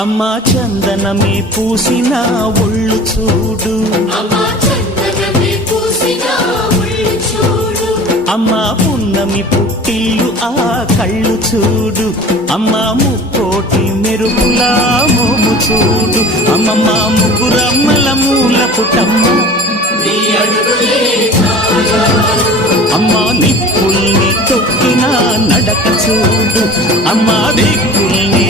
అమ్మా చందనమే పూసిన ఒళ్ళు చూడు, అమ్మా పున్నమి పుట్టిల్లు ఆ కళ్ళు చూడు, అమ్మా ముక్కోటి మెరుపులా మోము చూడు, అమ్మమ్మ ముగ్గురమ్మల మూల పుటమ్మ, అమ్మా నిప్పుల్ని తొక్కిన నడక చూడు, అమ్మా దిక్కుల్ని